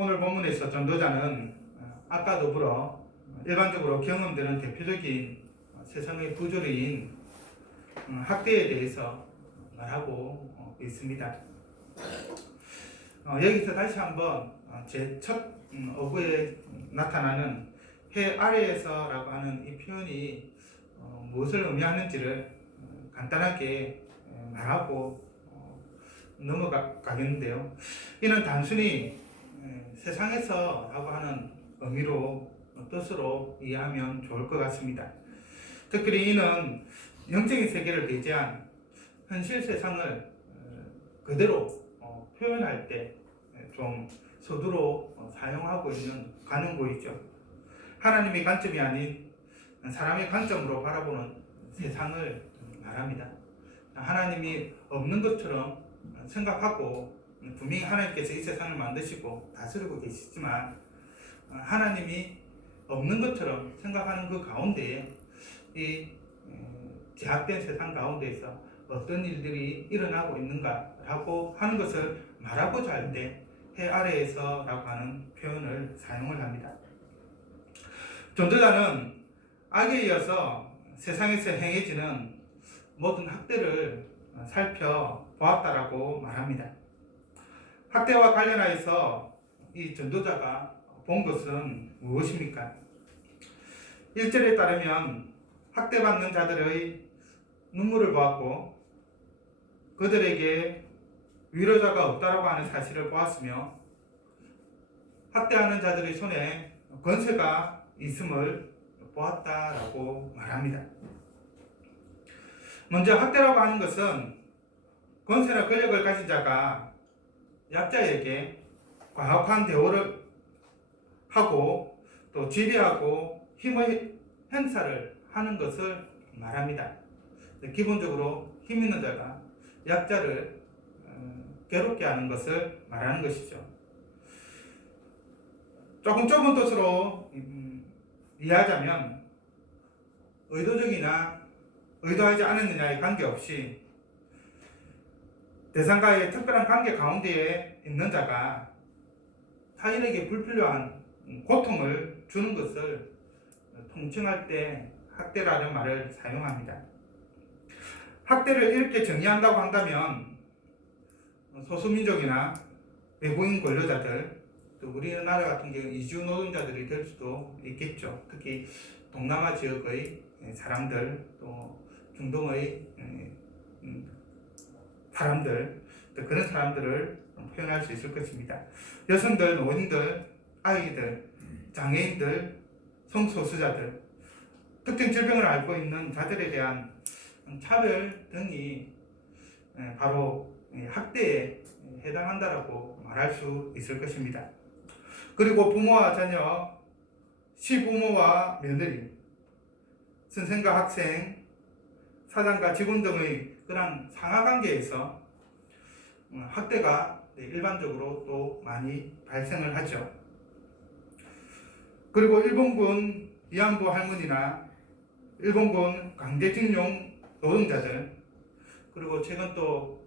오늘 본문에서 전도자는 아까 더불어 일반적으로 경험되는 대표적인 세상의 부조리인 학대에 대해서 말하고 있습니다. 여기서 다시 한번 제 첫 어구에 나타나는 해 아래에서라고 하는 이 표현이 무엇을 의미하는지를 간단하게 말하고 넘어가겠는데요. 이는 단순히 세상에서라고 하는 의미로 뜻으로 이해하면 좋을 것 같습니다. 특히 이는 영적인 세계를 배제한 현실 세상을 그대로 표현할 때 좀 서두로 사용하고 있는 관용구이죠. 하나님의 관점이 아닌 사람의 관점으로 바라보는 세상을 말합니다. 하나님이 없는 것처럼 생각하고 분명히 하나님께서 이 세상을 만드시고 다스리고 계시지만 하나님이 없는 것처럼 생각하는 그 가운데에 이 제약된 세상 가운데에서 어떤 일들이 일어나고 있는가라고 하는 것을 말하고자 할 때 해 아래에서라고 하는 표현을 사용을 합니다. 전도자는 악에 이어서 세상에서 행해지는 모든 학대를 살펴보았다라고 말합니다. 학대와 관련하여서 이 전도자가 본 것은 무엇입니까? 1절에 따르면 학대받는 자들의 눈물을 보았고 그들에게 위로자가 없다라고 하는 사실을 보았으며 학대하는 자들의 손에 권세가 있음을 보았다라고 말합니다. 먼저 학대라고 하는 것은 권세나 권력을 가진 자가 약자에게 과학한 대우를 하고 또 지배하고 힘의 행사를 하는 것을 말합니다. 기본적으로 힘 있는 자가 약자를 괴롭게 하는 것을 말하는 것이죠. 조금 좁은 뜻으로 이해하자면 의도적이나 의도하지 않았느냐에 관계없이 대상과의 특별한 관계 가운데에 있는 자가 타인에게 불필요한 고통을 주는 것을 통칭할 때 학대라는 말을 사용합니다. 학대를 이렇게 정의한다고 한다면 소수민족이나 외국인 권력자들, 또 우리나라 같은 경우 이주 노동자들이 될 수도 있겠죠. 특히 동남아 지역의 사람들, 또 중동의 사람들, 또 그런 사람들을 표현할 수 있을 것입니다. 여성들, 노인들, 아이들, 장애인들, 성소수자들, 특정 질병을 앓고 있는 자들에 대한 차별 등이 바로 학대에 해당한다라고 말할 수 있을 것입니다. 그리고 부모와 자녀, 시부모와 며느리, 선생과 학생, 사장과 직원 등의 그런 상하관계에서 학대가 일반적으로 또 많이 발생을 하죠. 그리고 일본군 위안부 할머니나 일본군 강제징용 노동자들, 그리고 최근 또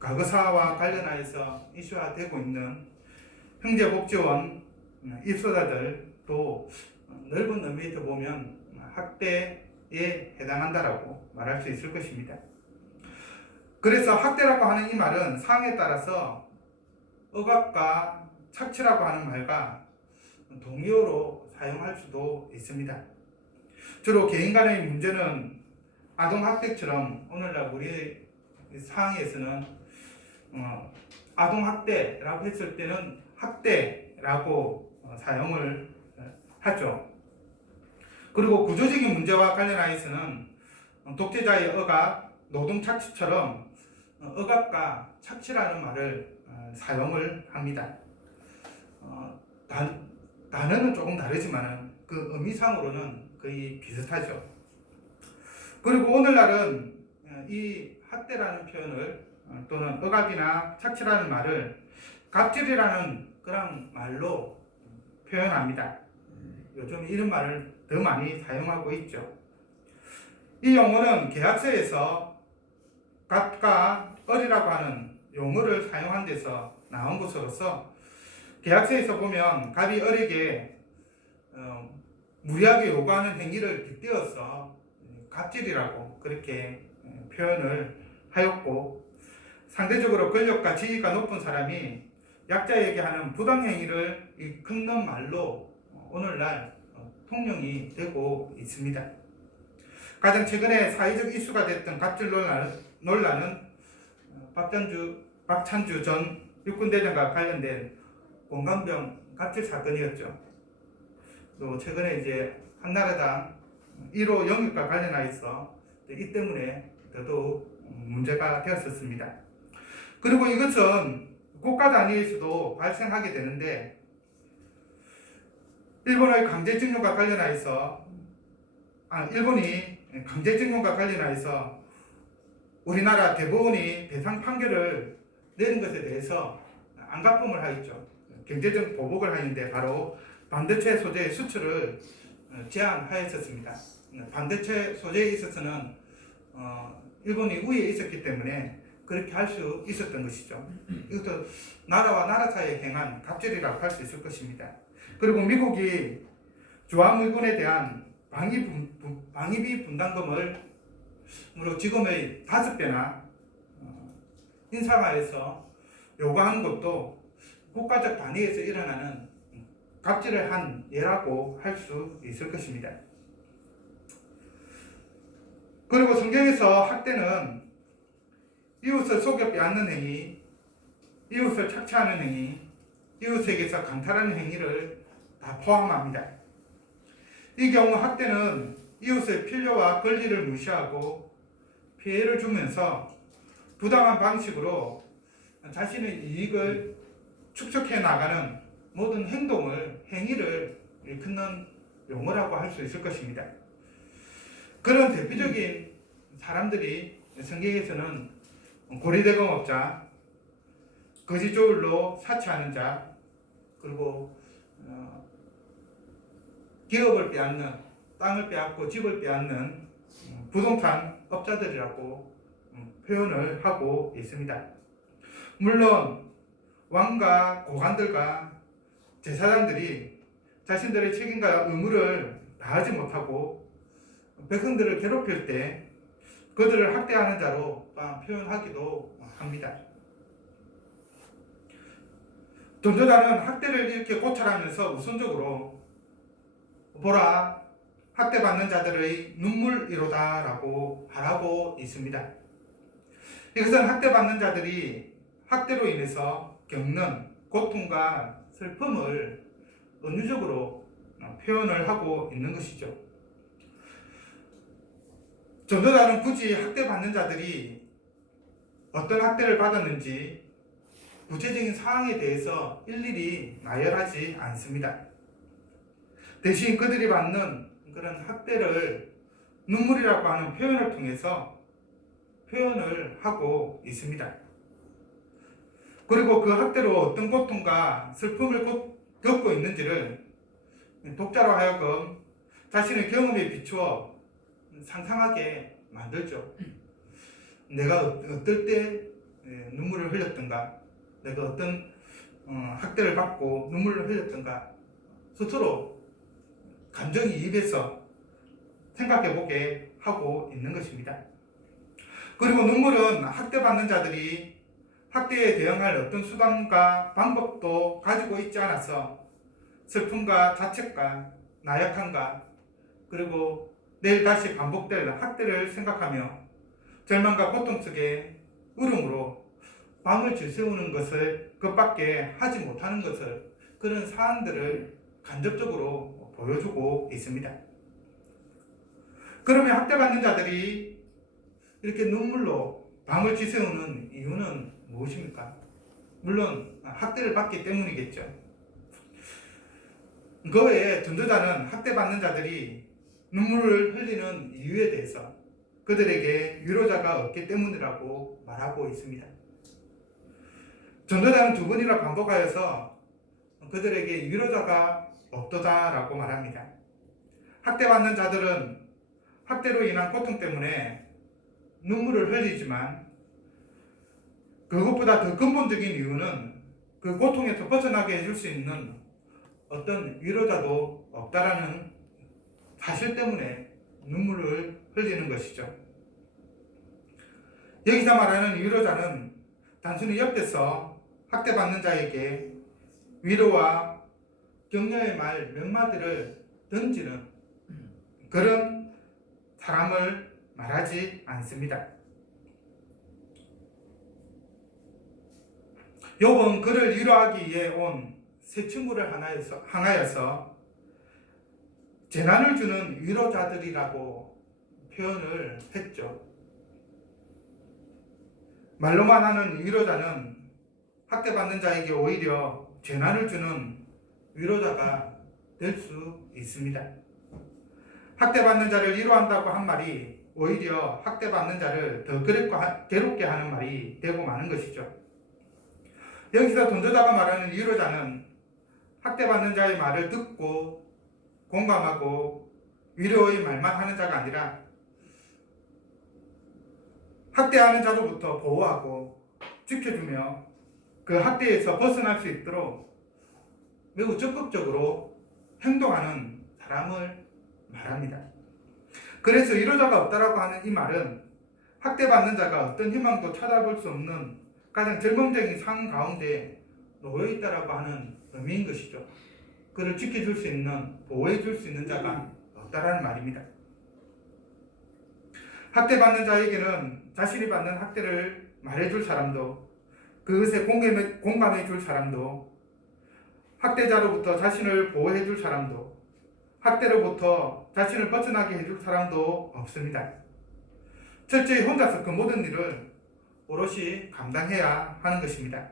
과거사와 관련하여서 이슈화되고 있는 형제복지원 입소자들, 또 넓은 의미에서 보면 학대에 해당한다라고 말할 수 있을 것입니다. 그래서 학대라고 하는 이 말은 상황에 따라서 억압과 착취라고 하는 말과 동의어로 사용할 수도 있습니다. 주로 개인 간의 문제는 아동학대처럼 오늘날 우리 상황에서는 아동학대라고 했을 때는 학대라고 사용을 하죠. 그리고 구조적인 문제와 관련하여서는 독재자의 억압, 노동착취처럼 억압과 착취라는 말을 사용을 합니다. 단어는 조금 다르지만 그 의미상으로는 거의 비슷하죠. 그리고 오늘날은 이 학대라는 표현을 또는 억압이나 착취라는 말을 갑질이라는 그런 말로 표현합니다. 요즘 이런 말을 더 많이 사용하고 있죠. 이 용어는 계약서에서 갑과 을이라고 하는 용어를 사용한 데서 나온 것으로서 계약서에서 보면 갑이 을에게 무리하게 요구하는 행위를 빗대어서 갑질이라고 그렇게 표현을 하였고, 상대적으로 권력과 지위가 높은 사람이 약자에게 하는 부당행위를 일컫는 말로 오늘날 통용이 되고 있습니다. 가장 최근에 사회적 이슈가 됐던 갑질 논란은 박찬주 전 육군대장과 관련된 공감병 갑질 사건이었죠. 또 최근에 이제 한나라당 1호 영입과 관련하여서 이 때문에 더더욱 문제가 되었었습니다. 그리고 이것은 국가 단위에서도 발생하게 되는데, 일본의 강제징용과 관련하여서 일본이 강제징용과 관련하여서 우리나라 대법원이 배상 판결을 내린 것에 대해서 안가쁨을 하였죠. 경제적 보복을 하는데 바로 반도체 소재의 수출을 제한하였었습니다. 반도체 소재에 있어서는 일본이 우위에 있었기 때문에 그렇게 할 수 있었던 것이죠. 이것도 나라와 나라 사이에 행한 갑질이라고 할 수 있을 것입니다. 그리고 미국이 주한미군에 대한 방위비 분담금을 무려 지금의 5배나 인상하여서 요구하는 것도 국가적 단위에서 일어나는 갑질을 한 예라고 할 수 있을 것입니다. 그리고 성경에서 학대는 이웃을 속여 빼앗는 행위, 이웃을 착취하는 행위, 이웃에게서 강탈하는 행위를 다 포함합니다. 이 경우 학대는 이웃의 필요와 권리를 무시하고 피해를 주면서 부당한 방식으로 자신의 이익을 축적해 나가는 모든 행위를 일컫는 용어라고 할 수 있을 것입니다. 그런 대표적인 사람들이 성경에서는 고리대금업자, 거짓 조율로 사치하는 자, 그리고 기업을 빼앗는, 땅을 빼앗고 집을 빼앗는 부동산 업자들이라고 표현을 하고 있습니다. 물론 왕과 고관들과 제사장들이 자신들의 책임과 의무를 다하지 못하고 백성들을 괴롭힐 때 그들을 학대하는 자로 표현하기도 합니다. 전도자는 학대를 이렇게 고찰하면서 우선적으로 보라, 학대받는 자들의 눈물이로다 라고 말하고 있습니다. 이것은 학대받는 자들이 학대로 인해서 겪는 고통과 슬픔을 은유적으로 표현을 하고 있는 것이죠. 전도자는 굳이 학대받는 자들이 어떤 학대를 받았는지 구체적인 상황에 대해서 일일이 나열하지 않습니다. 대신 그들이 받는 그런 학대를 눈물이라고 하는 표현을 통해서 표현을 하고 있습니다. 그리고 그 학대로 어떤 고통과 슬픔을 겪고 있는지를 독자로 하여금 자신의 경험에 비추어 상상하게 만들죠. 내가 어떨 때 눈물을 흘렸던가, 내가 어떤 학대를 받고 눈물을 흘렸던가 스스로 감정이입해서 생각해보게 하고 있는 것입니다. 그리고 눈물은 학대받는 자들이 학대에 대응할 어떤 수단과 방법도 가지고 있지 않아서 슬픔과 자책과 나약함과 그리고 내일 다시 반복될 학대를 생각하며 절망과 고통 속에 울음으로 밤을 지새우는 것을 그밖에 하지 못하는 것을, 그런 사안들을 간접적으로 보여주고 있습니다. 그러면 학대받는 자들이 이렇게 눈물로 밤을 지새우는 이유는 무엇입니까? 물론 학대를 받기 때문이겠죠. 그 외에 전도자는 학대받는 자들이 눈물을 흘리는 이유에 대해서 그들에게 위로자가 없기 때문이라고 말하고 있습니다. 전도자는 2번이나 반복하여서 그들에게 위로자가 없도다라고 말합니다. 학대받는 자들은 학대로 인한 고통 때문에 눈물을 흘리지만 그것보다 더 근본적인 이유는 그 고통에서 벗어나게 해줄 수 있는 어떤 위로자도 없다라는 사실 때문에 눈물을 흘리는 것이죠. 여기서 말하는 위로자는 단순히 옆에서 학대받는 자에게 위로와 격려의 말 몇 마디를 던지는 그런 사람을 말하지 않습니다. 욥은 그를 위로하기 위해 온 세 친구를 향하여서 재난을 주는 위로자들이라고 표현을 했죠. 말로만 하는 위로자는 학대받는 자에게 오히려 재난을 주는 위로자가 될 수 있습니다. 학대받는 자를 위로한다고 한 말이 오히려 학대받는 자를 더 괴롭게 하는 말이 되고 마는 것이죠. 여기서 돈저자가 말하는 위로자는 학대받는 자의 말을 듣고 공감하고 위로의 말만 하는 자가 아니라 학대하는 자로부터 보호하고 지켜주며 그 학대에서 벗어날 수 있도록 매우 적극적으로 행동하는 사람을 말합니다. 그래서 위로자가 없다라고 하는 이 말은 학대받는 자가 어떤 희망도 찾아볼 수 없는 가장 절망적인 상황 가운데 놓여 있다라고 하는 의미인 것이죠. 그를 지켜줄 수 있는, 보호해줄 수 있는 자가 없다라는 말입니다. 학대받는 자에게는 자신이 받는 학대를 말해줄 사람도, 그것에 공감해줄 사람도, 학대자로부터 자신을 보호해줄 사람도, 학대로부터 자신을 벗어나게 해줄 사람도 없습니다. 철저히 혼자서 그 모든 일을 오롯이 감당해야 하는 것입니다.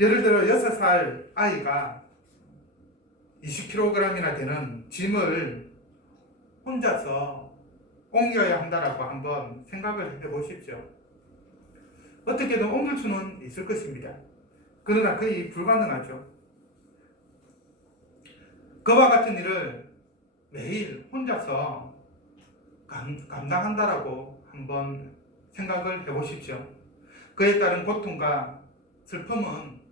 예를 들어 6살 아이가 20kg이나 되는 짐을 혼자서 옮겨야 한다라고 한번 생각을 해보십시오. 어떻게든 옮길 수는 있을 것입니다. 그러나 거의 불가능하죠. 그와 같은 일을 매일 혼자서 감당한다라고 한번 생각을 해보십시오. 그에 따른 고통과 슬픔은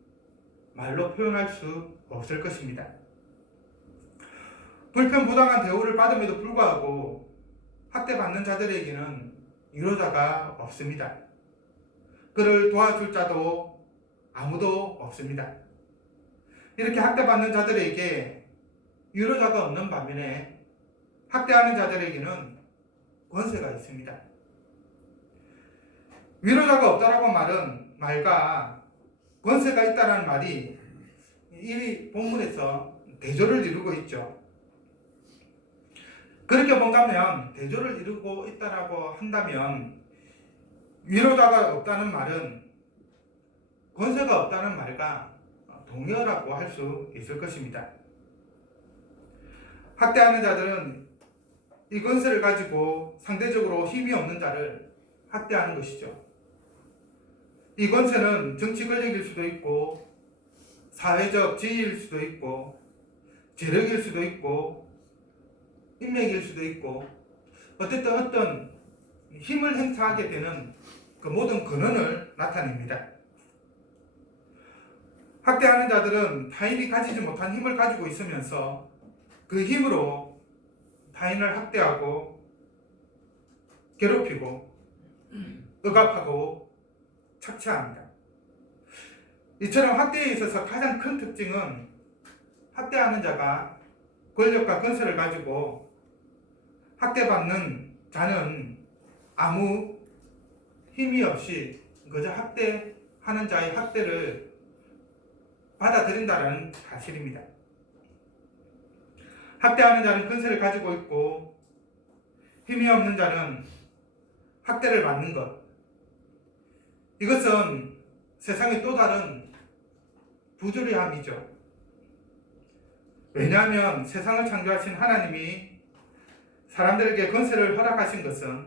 말로 표현할 수 없을 것입니다. 불편부당한 대우를 받음에도 불구하고 학대받는 자들에게는 위로자가 없습니다. 그를 도와줄 자도 아무도 없습니다. 이렇게 학대받는 자들에게 위로자가 없는 반면에 학대하는 자들에게는 권세가 있습니다. 위로자가 없다라고 말은 말과 권세가 있다라는 말이 이 본문에서 대조를 이루고 있죠. 그렇게 본다면 대조를 이루고 있다라고 한다면 위로자가 없다는 말은 권세가 없다는 말과 동의어라고 할 수 있을 것입니다. 학대하는 자들은 이 권세를 가지고 상대적으로 힘이 없는 자를 학대하는 것이죠. 이 권세는 정치 권력일 수도 있고 사회적 지위일 수도 있고 재력일 수도 있고 인맥일 수도 있고 어쨌든 어떤 힘을 행사하게 되는 그 모든 근원을 나타냅니다. 학대하는 자들은 타인이 가지지 못한 힘을 가지고 있으면서 그 힘으로 타인을 학대하고 괴롭히고 억압하고 착취합니다. 이처럼 학대에 있어서 가장 큰 특징은 학대하는 자가 권력과 권세를 가지고 학대받는 자는 아무 힘이 없이 그저 학대하는 자의 학대를 받아들인다는 사실입니다. 학대하는 자는 권세를 가지고 있고 힘이 없는 자는 학대를 받는 것. 이것은 세상의 또 다른 부조리함이죠. 왜냐하면 세상을 창조하신 하나님이 사람들에게 권세를 허락하신 것은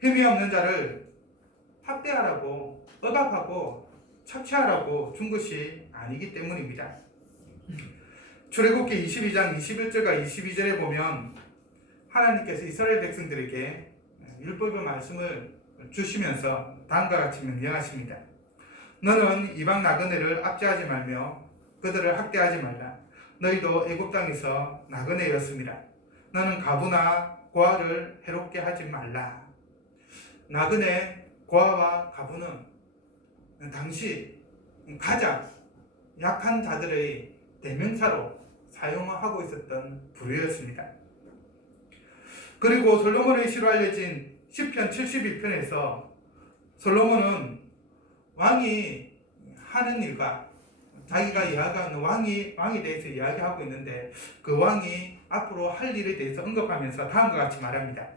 힘이 없는 자를 학대하라고 억압하고 착취하라고 준 것이 아니기 때문입니다. 출애굽기 22장 21절과 22절에 보면 하나님께서 이스라엘 백성들에게 율법의 말씀을 주시면서 다음과 같이 명령하십니다. 너는 이방 나그네를 압제하지 말며 그들을 학대하지 말라. 너희도 애굽 땅에서 나그네였습니다. 너는 가부나 고아를 해롭게 하지 말라. 나그네, 고아와 가부는 당시 가장 약한 자들의 대명사로 사용하고 있었던 부류였습니다. 그리고 솔로몬의 시로 알려진 시편 72편에서 솔로몬은 왕이 하는 일과 자기가 이야기하는 왕에 대해서 이야기하고 있는데 그 왕이 앞으로 할 일에 대해서 언급하면서 다음과 같이 말합니다.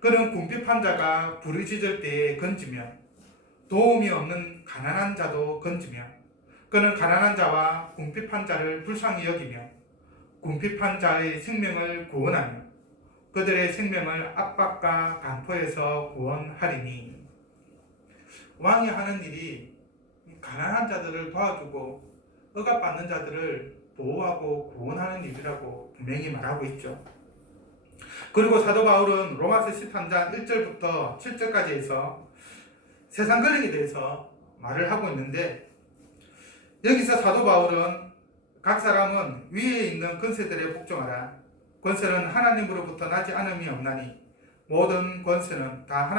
그는 궁핍한 자가 부르짖을 때에 건지며 도움이 없는 가난한 자도 건지며 그는 가난한 자와 궁핍한 자를 불쌍히 여기며 궁핍한 자의 생명을 구원하며 그들의 생명을 압박과 강포에서 구원하리니. 왕이 하는 일이 가난한 자들을 도와주고 억압받는 자들을 보호하고 구원하는 일이라고 분명히 말하고 있죠. 그리고 사도 바울은 로마서 13장 1절부터 7절까지 해서 세상 권력에 대해서 말을 하고 있는데 여기서 사도 바울은 각 사람은 위에 있는 권세들에 복종하라. 권세는 하나님으로부터 나지 않음이 없나니 모든 권세는 다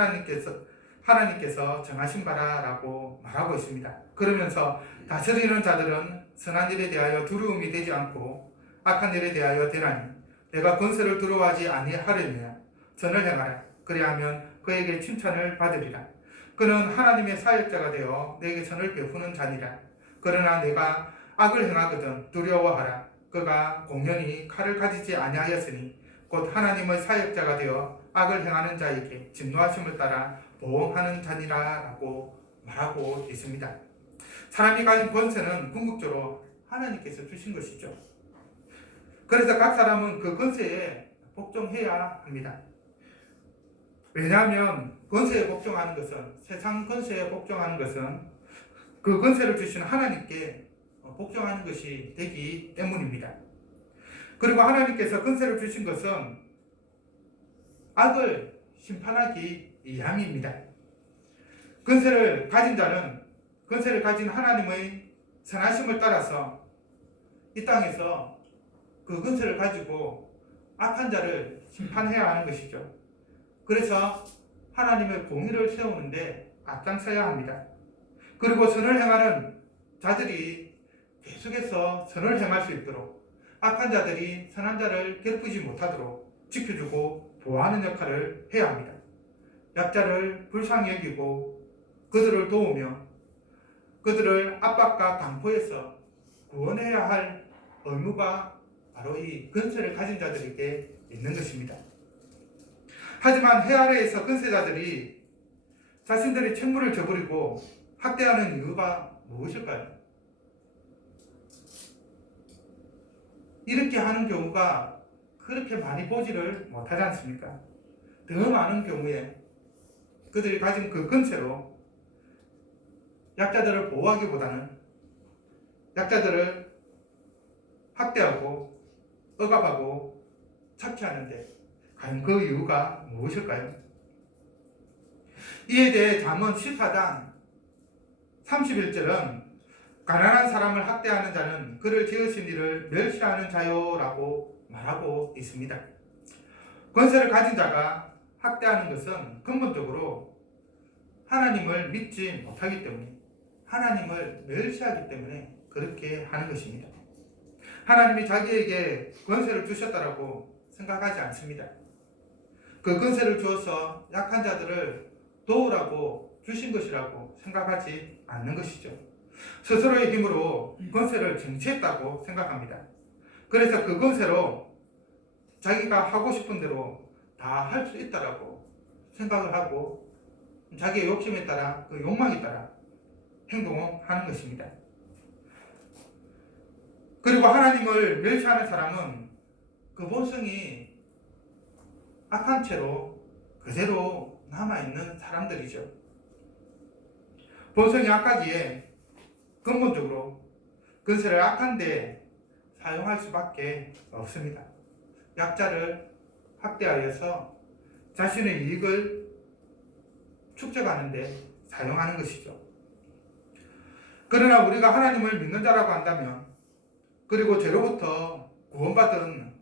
하나님께서 정하신 바라라고 말하고 있습니다. 그러면서 다스리는 자들은 선한 일에 대하여 두려움이 되지 않고 악한 일에 대하여 되나니 내가 권세를 두려워하지 아니하려니와 선을 행하라. 그리하면 그에게 칭찬을 받으리라. 그는 하나님의 사역자가 되어 내게 선을 베푸는 자니라. 그러나 내가 악을 행하거든 두려워하라. 그가 공연히 칼을 가지지 아니하였으니 곧 하나님의 사역자가 되어 악을 행하는 자에게 진노하심을 따라 보응하는 자니라 라고 말하고 있습니다. 사람이 가진 권세는 궁극적으로 하나님께서 주신 것이죠. 그래서 각 사람은 그 권세에 복종해야 합니다. 왜냐하면 권세에 복종하는 것은, 세상 권세에 복종하는 것은 그 권세를 주신 하나님께 복종하는 것이 되기 때문입니다. 그리고 하나님께서 권세를 주신 것은 악을 심판하기 위함입니다. 권세를 가진 자는 권세를 가진 하나님의 선하심을 따라서 이 땅에서 그 권세를 가지고 악한 자를 심판해야 하는 것이죠. 그래서 하나님의 공의를 세우는데 앞장서야 합니다. 그리고 선을 행하는 자들이 계속해서 선을 행할 수 있도록 악한 자들이 선한 자를 괴롭히지 못하도록 지켜주고 보호하는 역할을 해야 합니다. 약자를 불쌍히 여기고 그들을 도우며 그들을 압박과 강포에서 구원해야 할 의무가 바로 이 권세를 가진 자들에게 있는 것입니다. 하지만 해 아래에서 권세자들이 자신들의 책무를 저버리고 학대하는 이유가 무엇일까요? 이렇게 하는 경우가 그렇게 많이 보지를 못하지 않습니까? 더 많은 경우에 그들이 가진 그 권세로 약자들을 보호하기보다는 약자들을 학대하고 억압하고 착취하는데 과연 그 이유가 무엇일까요? 이에 대해 잠언 14장 31절은 가난한 사람을 학대하는 자는 그를 지으신 이를 멸시하는 자요라고 말하고 있습니다. 권세를 가진 자가 학대하는 것은 근본적으로 하나님을 믿지 못하기 때문에, 하나님을 멸시하기 때문에 그렇게 하는 것입니다. 하나님이 자기에게 권세를 주셨다라고 생각하지 않습니다. 그 권세를 주어서 약한 자들을 도우라고 주신 것이라고 생각하지 않는 것이죠. 스스로의 힘으로 권세를 쟁취했다고 생각합니다. 그래서 그 권세로 자기가 하고 싶은 대로 다 할 수 있다라고 생각을 하고 자기의 욕심에 따라 그 욕망에 따라 행동하는 것입니다. 그리고 하나님을 멸시하는 사람은 그 본성이 악한 채로 그대로 남아있는 사람들이죠. 본성이 악하기에 근본적으로 권세를 악한 데 사용할 수밖에 없습니다. 약자를 학대하여서 자신의 이익을 축적하는 데 사용하는 것이죠. 그러나 우리가 하나님을 믿는 자라고 한다면, 그리고 죄로부터 구원받은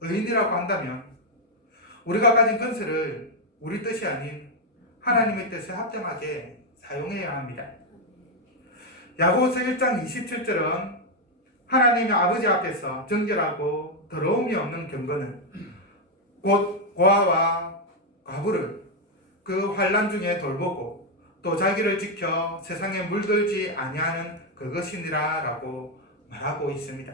의인이라고 한다면 우리가 가진 권세를 우리 뜻이 아닌 하나님의 뜻에 합당하게 사용해야 합니다. 야고보서 1장 27절은 하나님의 아버지 앞에서 정결하고 더러움이 없는 경건은 곧 고아와 과부를 그 환난 중에 돌보고 또 자기를 지켜 세상에 물들지 아니하는 그것이니라 라고 말하고 있습니다.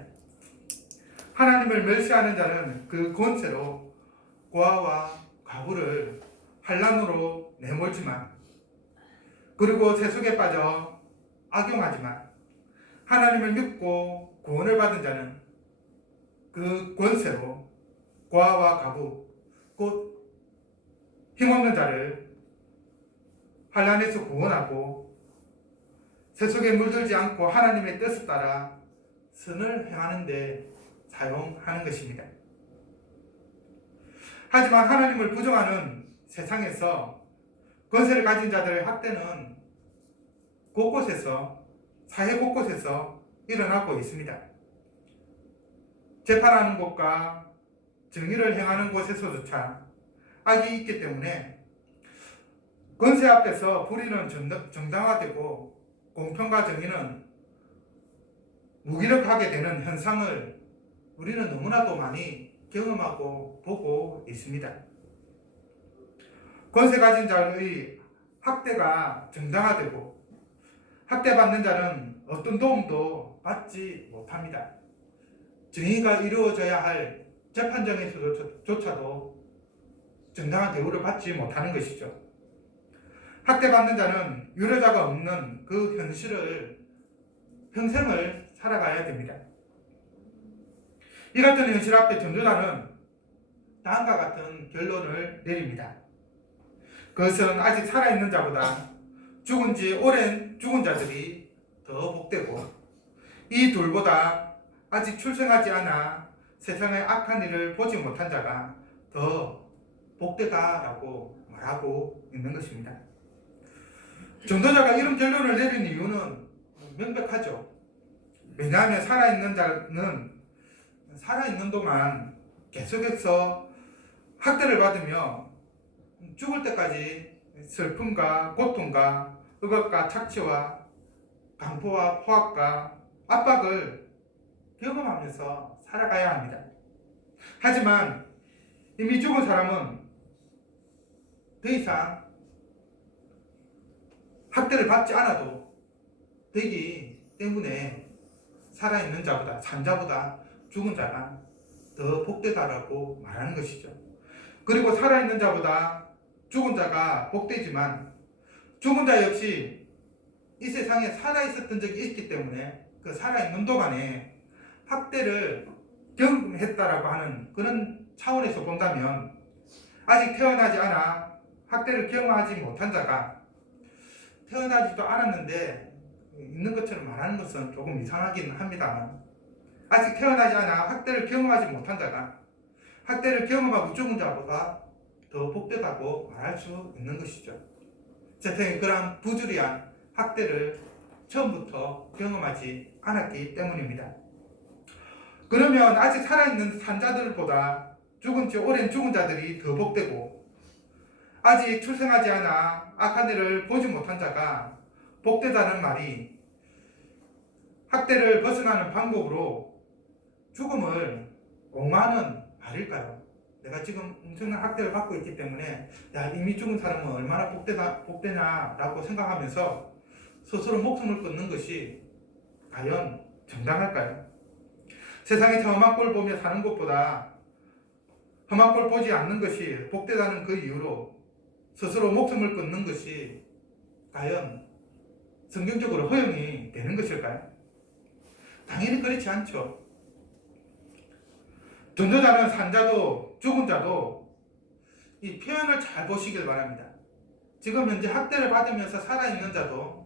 하나님을 멸시하는 자는 그 권세로 고아와 과부를 환난으로 내몰지만, 그리고 세속에 빠져 악용하지만, 하나님을 믿고 구원을 받은 자는 그 권세로 고아와 과부, 곧 힘없는 자를 환난에서 구원하고 세속에 물들지 않고 하나님의 뜻을 따라 선을 행하는 데 사용하는 것입니다. 하지만 하나님을 부정하는 세상에서 권세를 가진 자들의 학대는 곳곳에서, 사회 곳곳에서 일어나고 있습니다. 재판하는 곳과 정의를 행하는 곳에서조차 악이 있기 때문에 권세 앞에서 불의는 정당화되고 공평과 정의는 무기력하게 되는 현상을 우리는 너무나도 많이 경험하고 보고 있습니다. 권세 가진 자의 학대가 정당화되고 학대받는 자는 어떤 도움도 받지 못합니다. 정의가 이루어져야 할 재판정에서조차도 정당한 대우를 받지 못하는 것이죠. 학대받는 자는 유례자가 없는 그 현실을 평생을 살아가야 됩니다. 이 같은 현실 앞에 전도자는 다음과 같은 결론을 내립니다. 그것은 아직 살아있는 자보다 죽은 지 오랜 죽은 자들이 더 복되고, 이 둘보다 아직 출생하지 않아 세상의 악한 일을 보지 못한 자가 더 복되다라고 말하고 있는 것입니다. 전도자가 이런 결론을 내린 이유는 명백하죠. 왜냐하면 살아있는 자는 살아있는 동안 계속해서 학대를 받으며 죽을 때까지 슬픔과 고통과 억압과 착취와 강포와 포악과 압박을 경험하면서 살아가야 합니다. 하지만 이미 죽은 사람은 더 이상 학대를 받지 않아도 되기 때문에 살아있는 자보다, 산 자보다 죽은 자가 더 복되다라고 말하는 것이죠. 그리고 살아있는 자보다 죽은 자가 복되지만 죽은 자 역시 이 세상에 살아있었던 적이 있기 때문에 그 살아있는 동안에 학대를 경험했다라고 하는 그런 차원에서 본다면, 아직 태어나지 않아 학대를 경험하지 못한 자가 태어나지도 않았는데 있는 것처럼 말하는 것은 조금 이상하긴 합니다만, 아직 태어나지 않아 학대를 경험하지 못한 자가 학대를 경험하고 죽은 자보다 더 복되다고 말할 수 있는 것이죠. 세상에 그러한 부주리한 학대를 처음부터 경험하지 않았기 때문입니다. 그러면 아직 살아있는 산자들보다 죽은 지 오랜 죽은 자들이 더 복되고, 아직 출생하지 않아 악한 일을 보지 못한 자가 복되다는 말이 학대를 벗어나는 방법으로 죽음을 옹호하는 말일까요? 내가 지금 엄청난 학대를 받고 있기 때문에 이미 죽은 사람은 얼마나 복되냐라고 생각하면서 스스로 목숨을 끊는 것이 과연 정당할까요? 세상에서 험한 꼴 보며 사는 것보다 험한 꼴 보지 않는 것이 복되다는 그 이유로 스스로 목숨을 끊는 것이 과연 성경적으로 허용이 되는 것일까요? 당연히 그렇지 않죠. 전도자는 산자도 죽은 자도 이 표현을 잘 보시길 바랍니다. 지금 현재 학대를 받으면서 살아있는 자도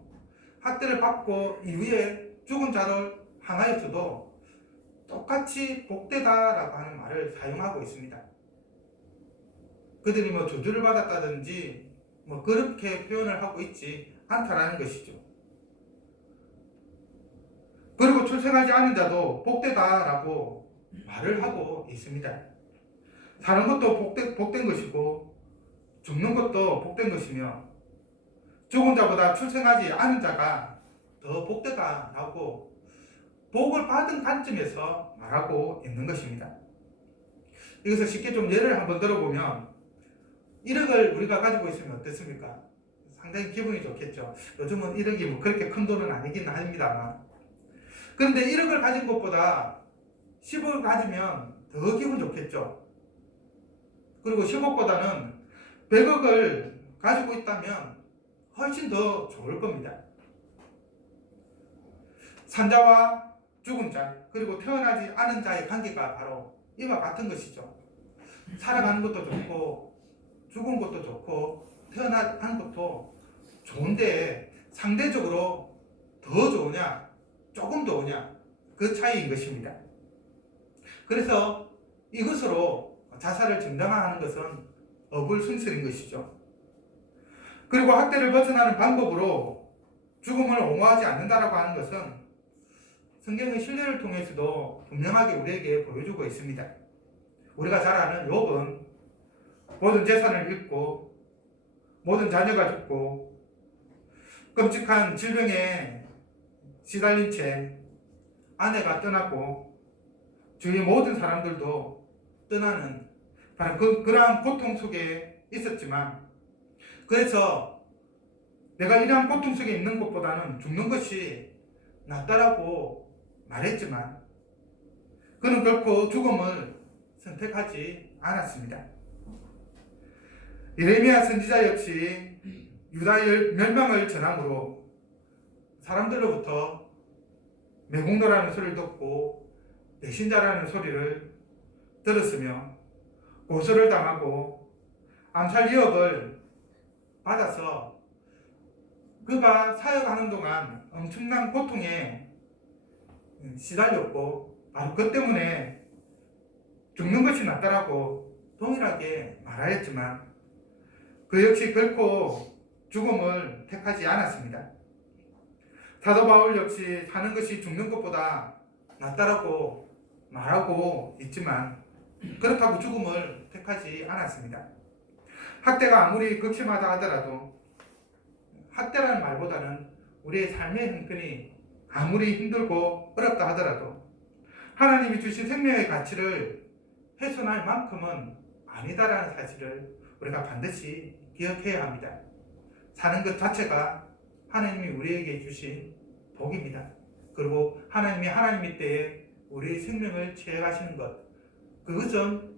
학대를 받고 이후에 죽은 자를 향하여서도 똑같이 복되다라고 하는 말을 사용하고 있습니다. 그들이 저주를 받았다든지 그렇게 표현을 하고 있지 않다라는 것이죠. 그리고 출생하지 않은 자도 복되다라고 말을 하고 있습니다. 사는 것도 복된 것이고 죽는 것도 복된 것이며 죽은 자보다 출생하지 않은 자가 더 복되다라고 복을 받은 관점에서 말하고 있는 것입니다. 여기서 쉽게 좀 예를 한번 들어보면 1억을 우리가 가지고 있으면 어떻습니까? 상당히 기분이 좋겠죠. 요즘은 1억이 뭐 그렇게 큰 돈은 아니긴 합니다만, 그런데 1억을 가진 것보다 10억을 가지면 더 기분 좋겠죠. 그리고 10억보다는 100억을 가지고 있다면 훨씬 더 좋을 겁니다. 산자와 죽은 자, 그리고 태어나지 않은 자의 관계가 바로 이와 같은 것이죠. 살아가는 것도 좋고 죽은 것도 좋고 태어난 것도 좋은데 상대적으로 더 좋으냐 조금 좋으냐 그 차이인 것입니다. 그래서 이것으로 자살을 정당화하는 것은 어불순설인 것이죠. 그리고 학대를 벗어나는 방법으로 죽음을 옹호하지 않는다라고 하는 것은 성경의 신뢰를 통해서도 분명하게 우리에게 보여주고 있습니다. 우리가 잘 아는 욥은 모든 재산을 잃고 모든 자녀가 죽고 끔찍한 질병에 시달린 채 아내가 떠났고 주위 모든 사람들도 떠나는 바로 그러한 고통 속에 있었지만, 그래서 내가 이러한 고통 속에 있는 것보다는 죽는 것이 낫다라고 말했지만 그는 결코 죽음을 선택하지 않았습니다. 예레미야 선지자 역시 유다의 멸망을 전함으로 사람들로부터 매국노라는 소리를 듣고 배신자라는 소리를 들었으며 고소를 당하고 암살 위협을 받아서 그가 사역하는 동안 엄청난 고통에 시달렸고 바로 그 때문에 죽는 것이 낫다라고 동일하게 말하였지만 그 역시 결코 죽음을 택하지 않았습니다. 사도 바울 역시 사는 것이 죽는 것보다 낫다라고 말하고 있지만 그렇다고 죽음을 택하지 않았습니다. 학대가 아무리 극심하다 하더라도 학대라는 말보다는 우리의 삶의 형편이 아무리 힘들고 어렵다 하더라도 하나님이 주신 생명의 가치를 훼손할 만큼은 아니다라는 사실을 우리가 반드시 기억해야 합니다. 사는 것 자체가 하나님이 우리에게 주신 복입니다. 그리고 하나님의 때에 우리의 생명을 취해가시는 것, 그것은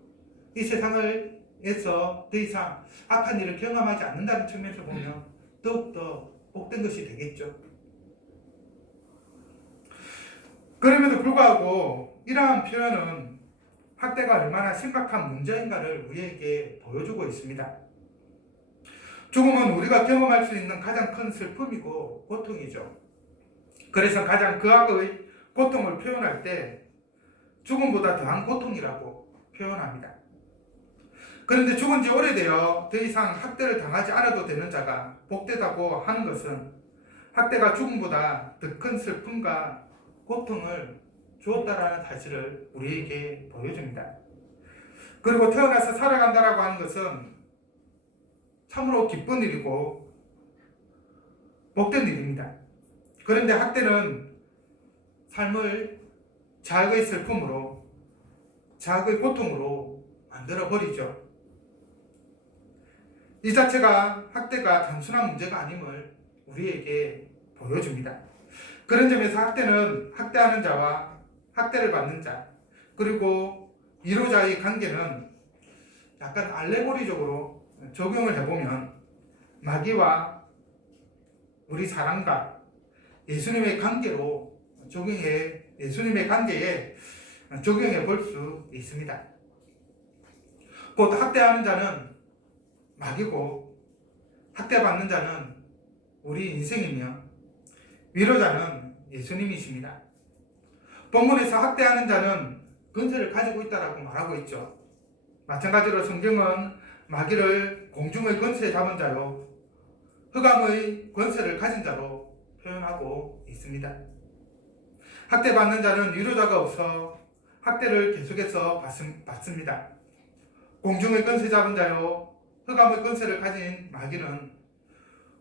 이 세상에서 더 이상 악한 일을 경험하지 않는다는 측면에서 보면 더욱더 복된 것이 되겠죠. 그럼에도 불구하고 이러한 표현은 학대가 얼마나 심각한 문제인가를 우리에게 보여주고 있습니다. 죽음은 우리가 경험할 수 있는 가장 큰 슬픔이고 고통이죠. 그래서 가장 극악의 고통을 표현할 때 죽음보다 더한 고통이라고 표현합니다. 그런데 죽은 지 오래되어 더 이상 학대를 당하지 않아도 되는 자가 복되다고 하는 것은 학대가 죽음보다 더 큰 슬픔과 고통을 주었다라는 사실을 우리에게 보여줍니다. 그리고 태어나서 살아간다라고 하는 것은 참으로 기쁜 일이고 복된 일입니다. 그런데 학대는 삶을 자학의 슬픔으로, 자학의 고통으로 만들어버리죠. 이 자체가 학대가 단순한 문제가 아님을 우리에게 보여줍니다. 그런 점에서 학대는 학대하는 자와 학대를 받는 자, 그리고 이로자의 관계는 약간 알레고리적으로 적용을 해보면 마귀와 우리 사람과 예수님의 관계로 예수님의 관계에 적용해 볼 수 있습니다. 곧 학대하는 자는 마귀고 학대받는 자는 우리 인생이며 위로자는 예수님이십니다. 본문에서 학대하는 자는 권세를 가지고 있다라고 말하고 있죠. 마찬가지로 성경은 마귀를 공중의 권세에 잡은 자로 흑암의 권세를 가진 자로 표현하고 있습니다. 학대받는 자는 위로자가 없어 학대를 계속해서 받습니다. 공중의 권세 잡은 자요 흑암의 권세를 가진 마귀는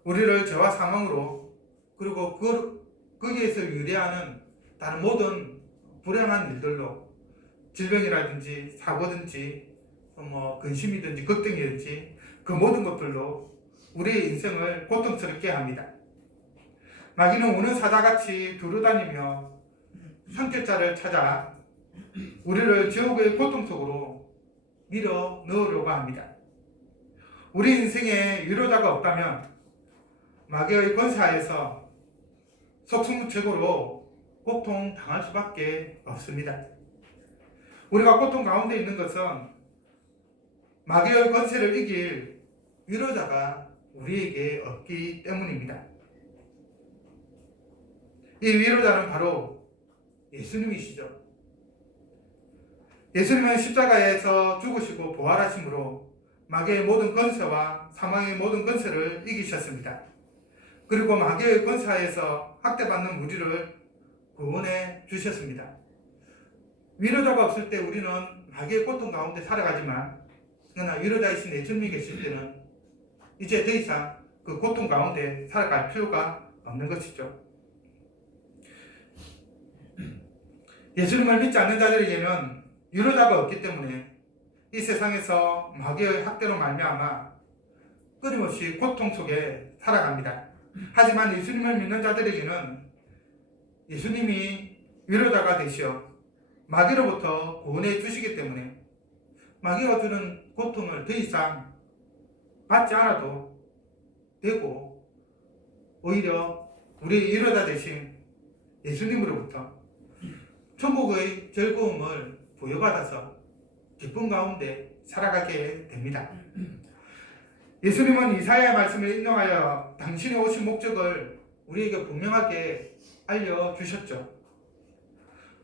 우리를 죄와 사망으로 그리고 거기에서 유래하는 다른 모든 불행한 일들로 질병이라든지 사고든지 근심이든지 걱정이든지 그 모든 것들로 우리의 인생을 고통스럽게 합니다. 마귀는 우는 사자같이 두루다니며 성결자를 찾아 우리를 지옥의 고통 속으로 밀어 넣으려고 합니다. 우리 인생에 위로자가 없다면 마귀의 권세하에서 속수무책으로 고통당할 수밖에 없습니다. 우리가 고통 가운데 있는 것은 마귀의 권세를 이길 위로자가 우리에게 없기 때문입니다. 이 위로자는 바로 예수님이시죠. 예수님은 십자가에서 죽으시고 부활하심으로 마귀의 모든 권세와 사망의 모든 권세를 이기셨습니다. 그리고 마귀의 권세하에서 학대받는 우리를 구원해 주셨습니다. 위로자가 없을 때 우리는 마귀의 고통 가운데 살아가지만 그러나 위로자이신 예수님이 계실 때는 이제 더 이상 그 고통 가운데 살아갈 필요가 없는 것이죠. 예수님을 믿지 않는 자들에게는 위로자가 없기 때문에 이 세상에서 마귀의 학대로 말미암아 끊임없이 고통 속에 살아갑니다. 하지만 예수님을 믿는 자들에게는 예수님이 위로자가 되시어 마귀로부터 구원해 주시기 때문에 마귀가 주는 고통을 더 이상 받지 않아도 되고 오히려 우리의 위로자 되신 예수님으로부터 천국의 즐거움을 부여받아서 기쁨 가운데 살아가게 됩니다. 예수님은 이사야의 말씀을 인용하여 당신이 오신 목적을 우리에게 분명하게 알려주셨죠.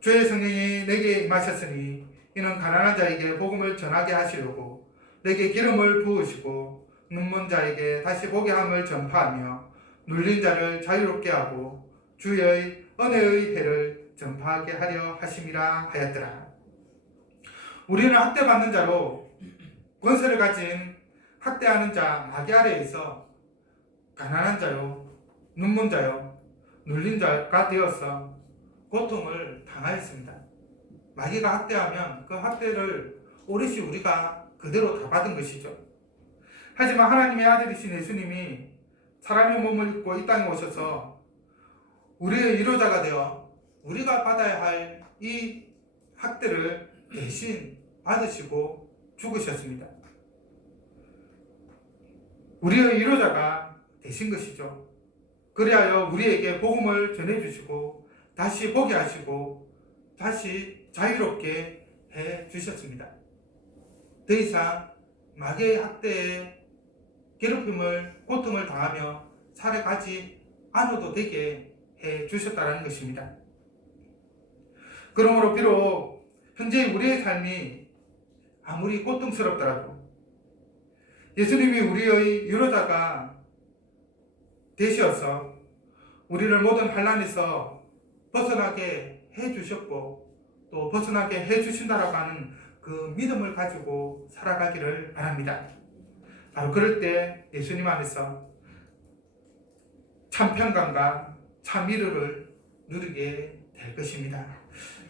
주의 성령이 내게 임하셨으니 이는 가난한 자에게 복음을 전하게 하시려고 내게 기름을 부으시고 눈먼 자에게 다시 보게 함을 전파하며 눌린 자를 자유롭게 하고 주의 은혜의 해를 전파하게 하려 하심이라 하였더라. 우리는 학대받는 자로 권세를 가진 학대하는 자 마귀 아래에 있어 가난한 자요 눈먼 자요 눌린 자가 되어서 고통을 당하였습니다. 마귀가 학대하면 그 학대를 오롯이 우리가 그대로 다 받은 것이죠. 하지만 하나님의 아들이신 예수님이 사람의 몸을 입고 이 땅에 오셔서 우리의 위로자가 되어 우리가 받아야 할 이 학대를 대신 받으시고 죽으셨습니다. 우리의 위로자가 되신 것이죠. 그리하여 우리에게 복음을 전해주시고 다시 보게 하시고 다시 자유롭게 해주셨습니다. 더 이상 마귀의 학대에 괴롭힘을 고통을 당하며 살아가지 않아도 되게 해주셨다는 것입니다. 그러므로 비록 현재 우리의 삶이 아무리 고통스럽더라도 예수님이 우리의 위로자가 되시어서 우리를 모든 환난에서 벗어나게 해주셨고 또 벗어나게 해주신다라고 하는 그 믿음을 가지고 살아가기를 바랍니다. 바로 그럴 때 예수님 안에서 참 평강과 참 위로를 누리게 될 것입니다.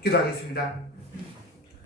기도하겠습니다.